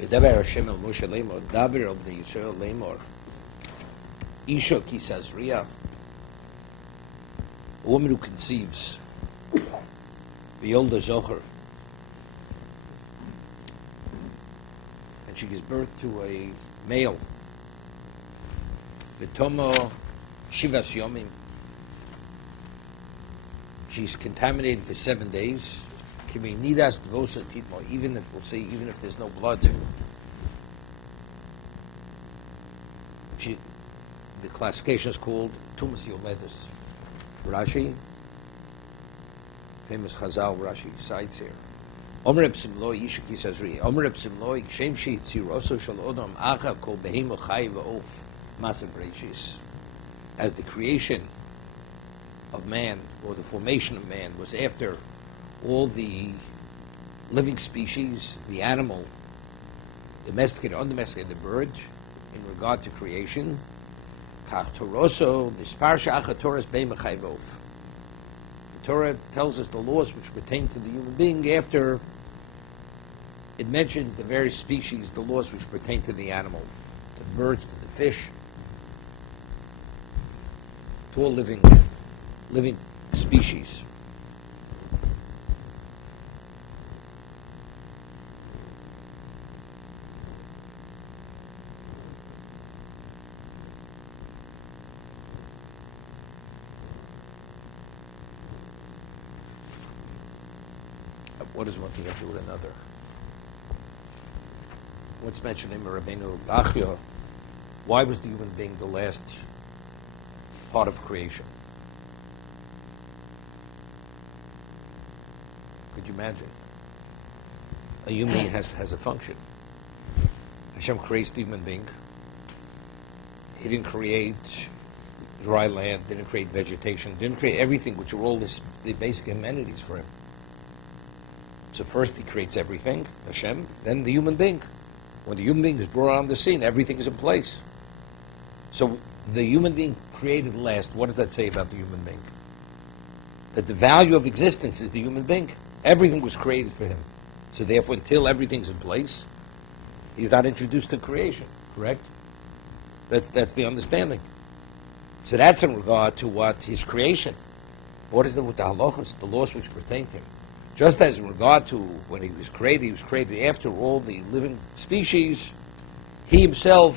V'daber Hashem el Moshe lemor, daber el bnei Yisrael lemor, Isha ki Tazria, a woman who conceives, V'yolda zocher, and she gives birth to a male, V'tomo shivas yomim, she's contaminated for 7 days. Nidas devosa titmo, even if there's no blood. The classification is called Tumas Yoledus. Rashi, famous Chazal Rashi, cites here. Omer Epsimloi Yishaki Tazria. Omer Epsimloi Shem Shi Tziroso Shal Odom Acha Kol Behemo Chai V'Of Masa Breishis. As the creation of man, or the formation of man, was after all the living species, the animal, domesticated, undomesticated, the bird, in regard to creation. The Torah tells us the laws which pertain to the human being after it mentions the various species, the laws which pertain to the animal, to the birds, to the fish, to all living species. What does one thing have to do with another? What's mentioned in Rabbeinu Bachya? Why was the human being the last part of creation? Could you imagine? A human being has a function. Hashem creates the human being. He didn't create dry land, didn't create vegetation, didn't create everything, which are all the basic amenities for him. So first he creates everything, Hashem, then the human being. When the human being is brought on the scene, everything is in place. So the human being created last, what does that say about the human being? That the value of existence is the human being. Everything was created for him. So therefore, until everything's in place, he's not introduced to creation, correct? That's the understanding. So that's in regard to what his creation. What is it with the halachas, the laws which pertain to him? Just as in regard to when he was created after all the living species. He himself,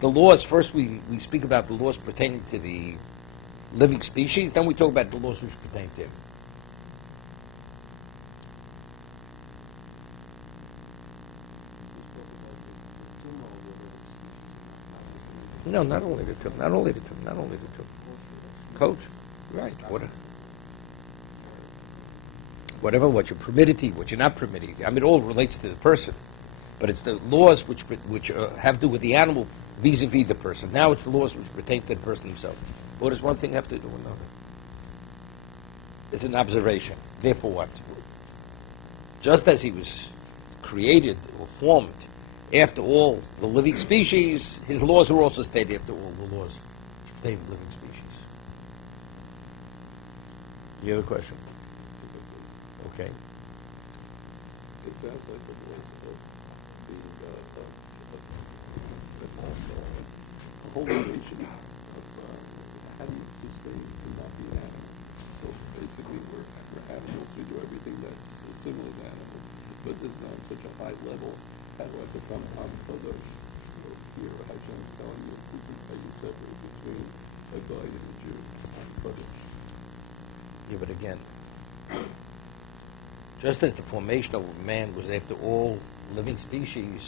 the laws, first we speak about the laws pertaining to the living species, then we talk about the laws which pertain to him. No, not only the two. Coach, right. Whatever, what you're permitted to eat, what you're not permitted to eat. I mean, it all relates to the person. But it's the laws which have to do with the animal vis-a-vis the person. Now it's the laws which pertain to the person himself. What does one thing have to do with another? It's an observation. Therefore what? Just as he was created or formed after all the living species, his laws were also stated after all the laws which pertain to living species. You have a question? Okay. It sounds like the voice of the whole nation of how do you sustain and not be an animal? So basically, we're animals. We do everything that's similar to animals, but this is on such a high level. How do I become kadosh? So here, Hashem's telling you this is how you separate between a guy and a Jew. Kadosh. Yeah, but again. Just as the formation of man was after all living species,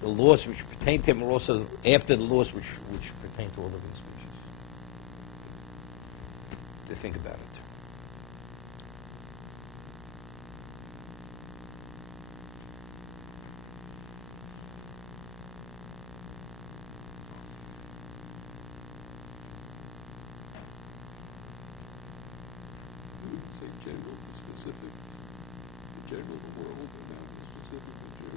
the laws which pertain to him are also after the laws which pertain to all living species. To think about it. You would say general to specific. The general of the world and now the specific the Jew.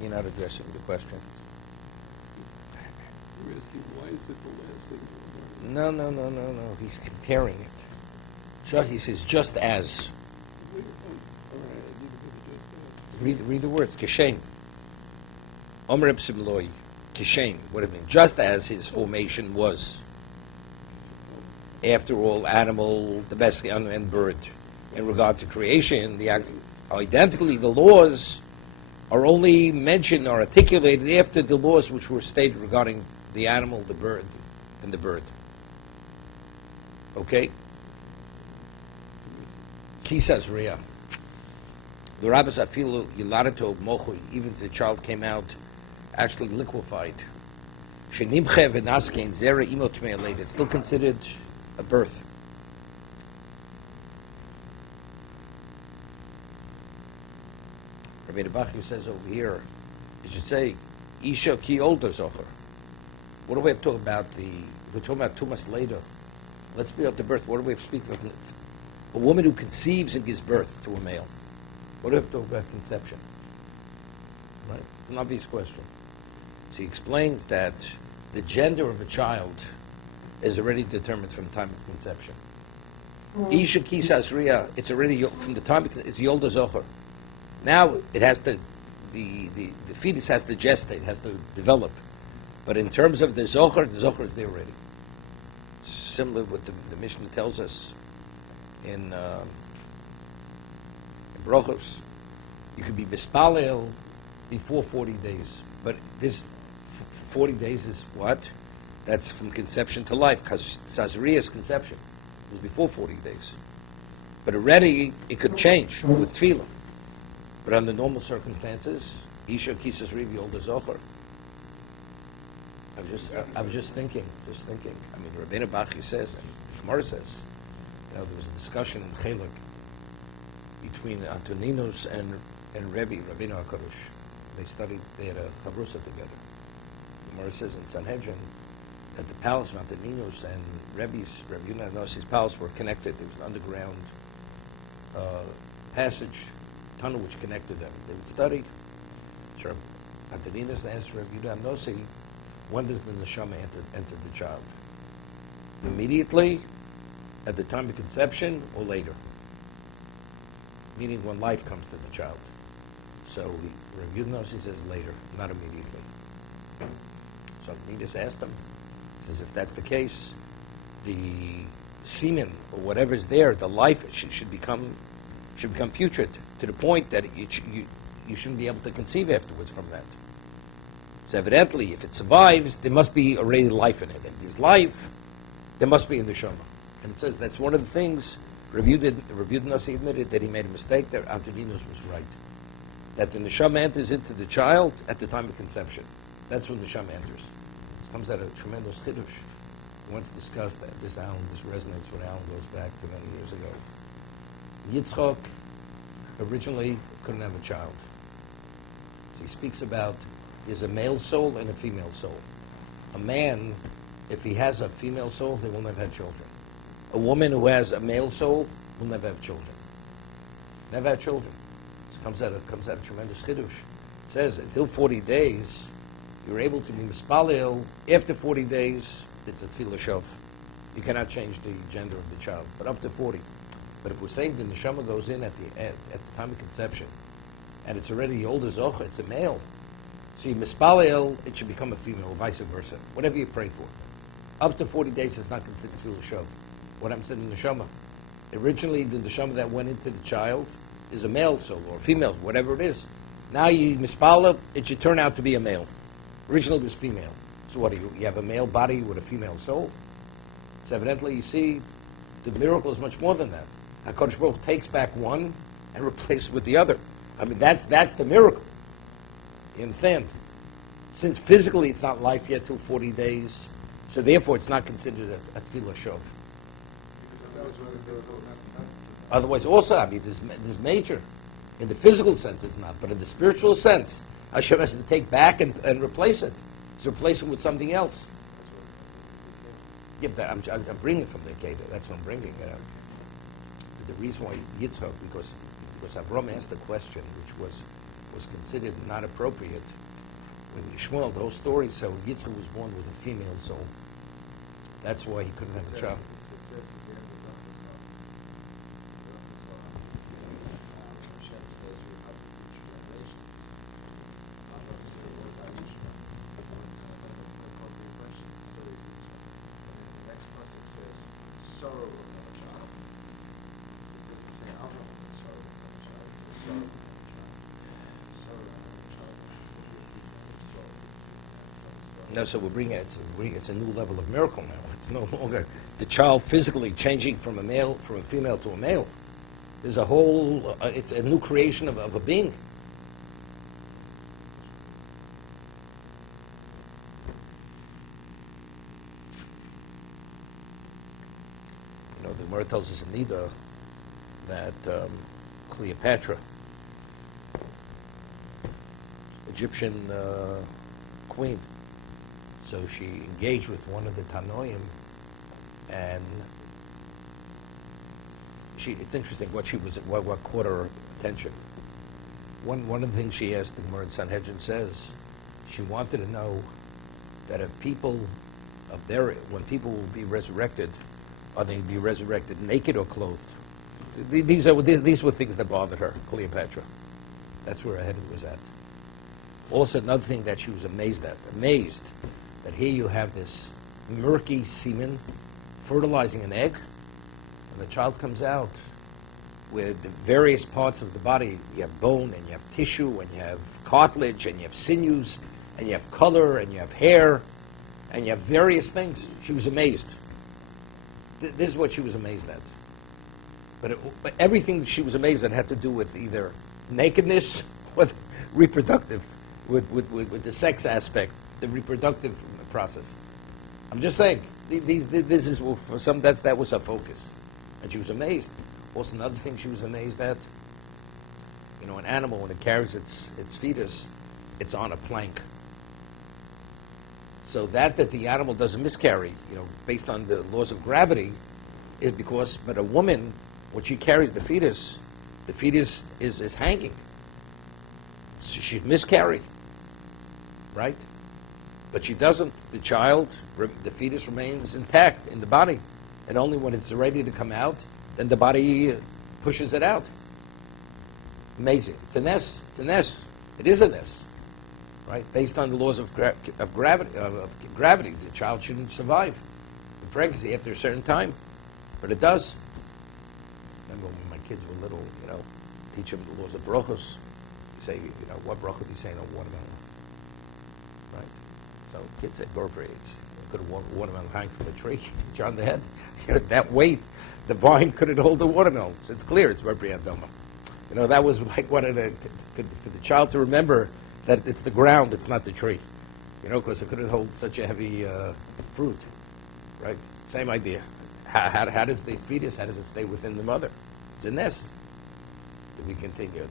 You're not addressing the question. You're asking why is it the last thing? No. He's comparing it. He says, just as. Wait, all right, I need to go to just Read the words. Kishem. Omer Epsimloi. Kishem. What it means? Just as his formation was. After all, animal, domestic, and bird. In regard to creation, identically, the laws are only mentioned or articulated after the laws which were stated regarding the animal, the bird, and the bird. Okay? Tazria. The rabbis afilu yilarato mochui, even the child came out actually liquefied. Shenimche v'naskein zera imot me'aled. It's still considered a birth. Rabbi Bakhi says over here, you should say, Isha ki older zocher. What do we have to talk about? We're talking about 2 months later. Let's be up to birth. What do we have to speak about? A woman who conceives and gives birth to a male. What do we have to talk about conception? Right? It's an obvious question. So he explains that the gender of a child is already determined from the time of conception. Isha ki Tazria, it's already from the time it's Yolda Zocher. Now it has to, the fetus has to gestate, has to develop. But in terms of the Zocher is there already. Similar with the Mishnah tells us in Brochos, you could be Bispalel before 40 days. But this 40 days is what? That's from conception to life, because Tazria's conception is before 40 days. But already it could change with tefillah. But under normal circumstances, Isha Kisas Rivi Older Zocher. I was just thinking. I mean, Rabbeinu Bachi says, and the Gemara says, there was a discussion in Chelik between Antoninus and Rabbeinu HaKadosh. They had a chavrusa together. The Gemara says in Sanhedrin that the palace of Antoninus and Rabbi Yunanosi's palace were connected. There was an underground passage, tunnel which connected them. They would study. So Antoninus asked Rabbi Yunanosi, when does the neshama enter the child? Immediately, at the time of conception, or later? Meaning when life comes to the child. So Rabbi Yunanosi says later, not immediately. So Antoninus asked him, says if that's the case, the semen or whatever is there, the life should become putrid to the point that you shouldn't be able to conceive afterwards from that. So evidently, if it survives, there must be already life in it. If there's life, there must be a neshama. And it says that's one of the things Rabbi Yunanosi admitted that he made a mistake, that Antoninus was right. That the neshama enters into the child at the time of conception. That's when the neshama enters. It comes out of a tremendous chiddush. We once discussed that this resonates with Alan goes back to many years ago. Yitzchak originally couldn't have a child. So he speaks about there's a male soul and a female soul. A man, if he has a female soul, he will never have children. A woman who has a male soul will never have children. Never have children. This comes out of tremendous chiddush. It says until 40 days, you're able to be mispalel. After 40 days, it's a tefillah shov. You cannot change the gender of the child, but up to 40. But if we're saying the neshama goes in at the time of conception, and it's already older zocha, it's a male. So you mispalel, it should become a female, or vice versa. Whatever you pray for. Up to 40 days is not considered tefillah shov. What I'm saying, the neshama. Originally, the neshama that went into the child is a male soul, or female, whatever it is. Now you mispalel, it should turn out to be a male. Originally it was female. So what do you have a male body with a female soul? So evidently you see, the miracle is much more than that. HaKadosh Baruch Hu takes back one and replaces it with the other. I mean, that's the miracle. You understand? Since physically it's not life yet till 40 days, so therefore it's not considered a tefillah shov. Otherwise also, I mean, there's major. In the physical sense it's not, but in the spiritual sense, Hashem has to take back and replace it. To replace it with something else. Yeah, but I'm bringing it from the Kedah. That's what I'm bringing. The reason why Yitzchak, because Avram asked a question which was considered not appropriate when Shmuel, the whole story. So Yitzchak was born with a female soul. That's why he couldn't have a child. sorrow of another child. It's the same outcome of the sorrow of another child. It's the sorrow of another child. Sorrow of another child. No, so it's a new level of miracle now. It's no longer the child physically changing from a female to a male. There's a whole, it's a new creation of a being. You know, the Gemara tells us in Nida that Cleopatra, Egyptian queen, so she engaged with one of the Tanoim, and it's interesting what caught her attention. One of the things she asked, the Gemara in Sanhedrin says, she wanted to know that if when people will be resurrected, are they be resurrected naked or clothed? These were things that bothered her, Cleopatra. That's where her head was at. Also, another thing that she was amazed that here you have this murky semen fertilizing an egg, and the child comes out with the various parts of the body. You have bone, and you have tissue, and you have cartilage, and you have sinews, and you have color, and you have hair, and you have various things. She was amazed. This is what she was amazed at. But everything she was amazed at had to do with either nakedness or reproductive, with the sex aspect, the reproductive process. I'm just saying, this is for some that was her focus, and she was amazed. Also, another thing she was amazed at, you know, an animal when it carries its fetus, it's on a plank. So that the animal doesn't miscarry, you know, based on the laws of gravity, is because, but a woman, when she carries the fetus is hanging. So she'd miscarry, right? But she doesn't. The fetus remains intact in the body. And only when it's ready to come out, then the body pushes it out. Amazing. It's a nest. It is a nest, right? Based on the laws of gravity, the child shouldn't survive in pregnancy after a certain time, but it does. Remember when my kids were little, you know, teach them the laws of brachos. You say, you know, what bracha do you say on a watermelon? Right? So kids said, Burberry, could a watermelon hang from a tree? Teach on the head. You know, that weight, the vine couldn't hold the watermelon. So it's clear it's Burberry Adoma. You know, that was like for the child to remember that it's the ground, it's not the tree. You know, because it couldn't hold such a heavy fruit. Right? Same idea. How does the fetus, how does it stay within the mother? It's a nest. To be continued.